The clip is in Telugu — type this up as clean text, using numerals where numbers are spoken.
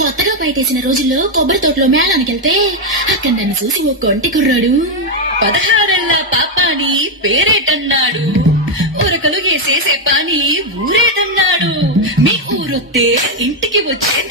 కొత్తగా బయటేసిన రోజుల్లో కొబ్బరి తోటలో మేళానికి వెళ్తే అక్కడ నన్ను చూసి ఓ కొంటి కుర్రాడు 16 పాపాని పేరేటన్నాడు, ఉరకలు వేసేసే పాని ఊరేటన్నాడు. మీ ఊరొత్తే ఇంటికి వచ్చే